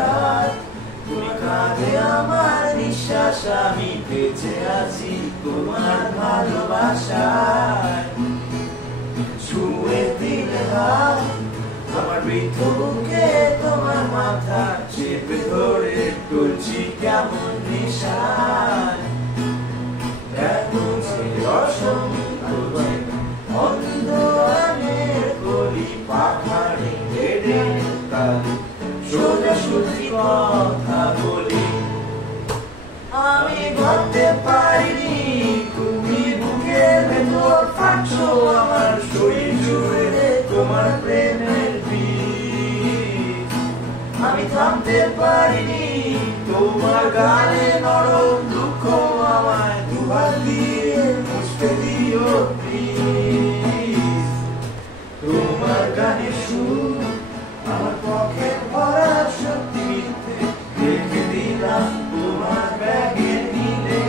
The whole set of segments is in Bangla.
রাত, তুমি কাঁধে আমার নিঃশ্বাস, আমি বেঁচে আছি তোমার ভালোবাসায়। ছুঁয়ে দিলে হাত আমার বৃদ্ধ বুকে তোমার মাথা, চেপে ধরে টলছি কেমন নিশায়। এখন যে অসংখ্য অন্ধকারের গলি পাখাড়ি হেঁটে কালি সোজাসুজি কথা বলি। আমি ভাবতে পারিনি তুমি বুকের ভেতর ফাটছো আমার শরীর জুড়ে তোমার প্রেমের বীজ। আমি থামতে পারিনি তোমার গানে নরম দুঃখ, আমায় দুহাত দিয়ে মুছতে দিও প্লিজ। তোমার গানের সুর আমার পকেট ভরা সত্যি মিথ্যে রেখে দিলাম তোমার ব্যাগে নিলে।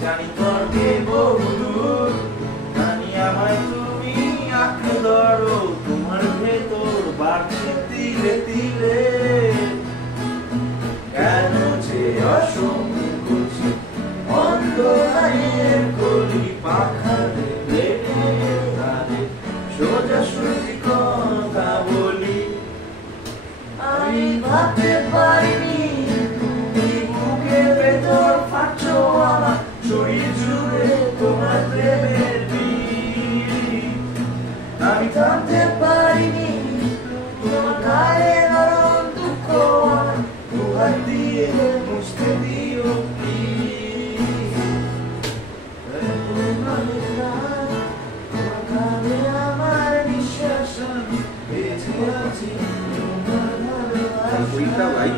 জানি তর্কে বহুদূর, জানি আমায় তুমি আঁকড়ে ধরো, তোমার ভেতর বাড়ছে তিলে তিলে। কেন যে অসংখ্য অন্ধকারের গলি পাখাড়ে হেঁটে কাঁধে সোজাসুজি কথা বলি। আমি ভাবতে পারিনি তুমি বুকের ভেতর ফাটছো আমার শরীর জুড়ে তোমার প্রেমের বীজ। আমি থামতে পারিনি তোমার গায়ে নরম দুঃখ, আমার দুহাত দিয়ে মুছতে দিও প্লিজ। তোমার কাঁধে আমার নিঃশ্বাস, আমি বেঁচে আছি তোমার ভালোবাসায়।